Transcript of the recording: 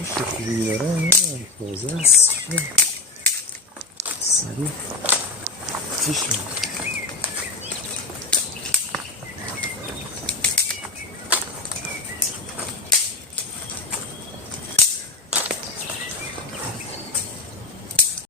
شکلی داره نمیدونم تازه است سریع چی شد